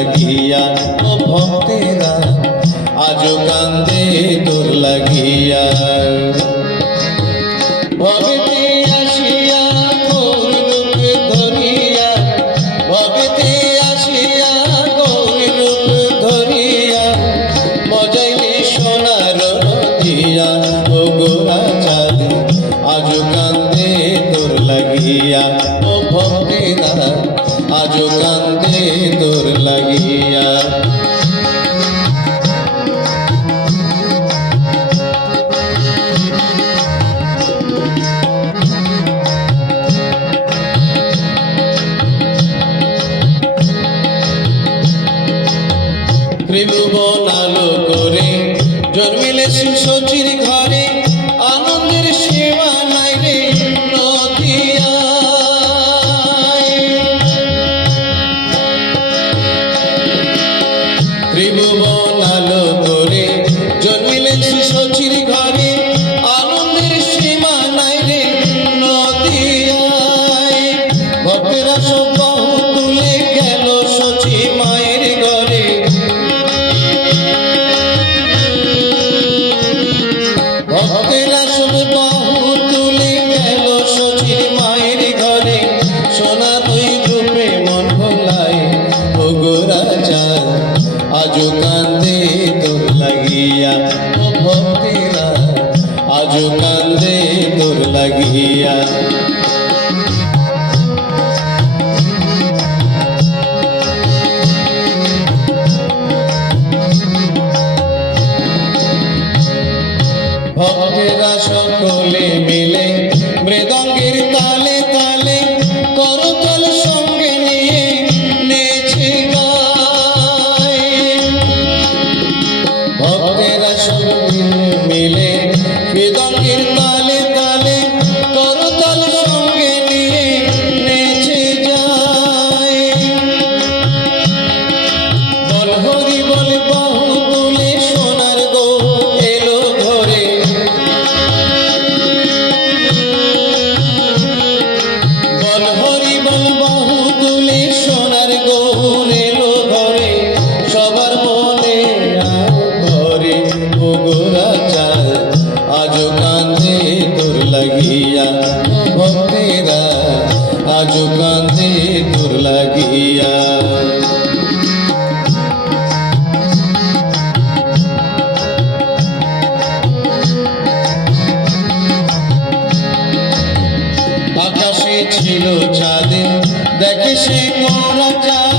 লাগিয়া অভক্ত ত্রিভুবন আলো করে। জন্মিলে শিশুচির ঘরে আনন্দের সীমা আজ কান্দে তোর লাগিয়া ভক্তিরা আজ কান্দে তোর লাগিয়া ছিল চাঁদে। দেখে সে কোন রাজা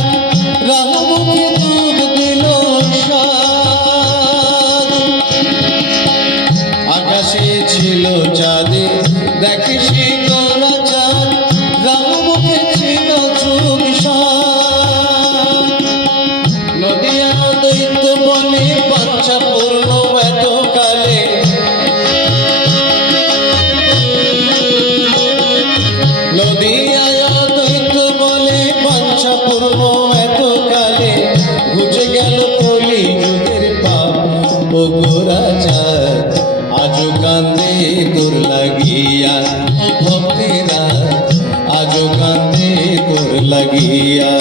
আজো কান্দে তোর লাগিয়া, ভক্তেরা আজো কান্দে তোর লাগিয়া।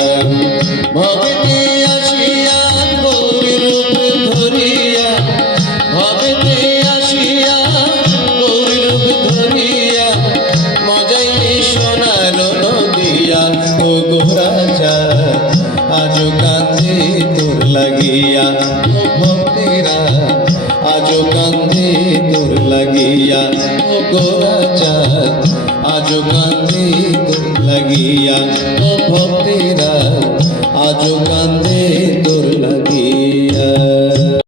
ভক্তি আসিয়া তোর রূপ ধরিয়া, ভক্তি মজাই সোনার নদিয়া ও গোরাজা আজো কান্দে তোর লাগিয়া। ভক্তেরা আজো কান্দে লাগিয়া ও গো রাজা আজ কান্দিতে লাগিয়া ও ভক্তেরা আজ কান্দিতে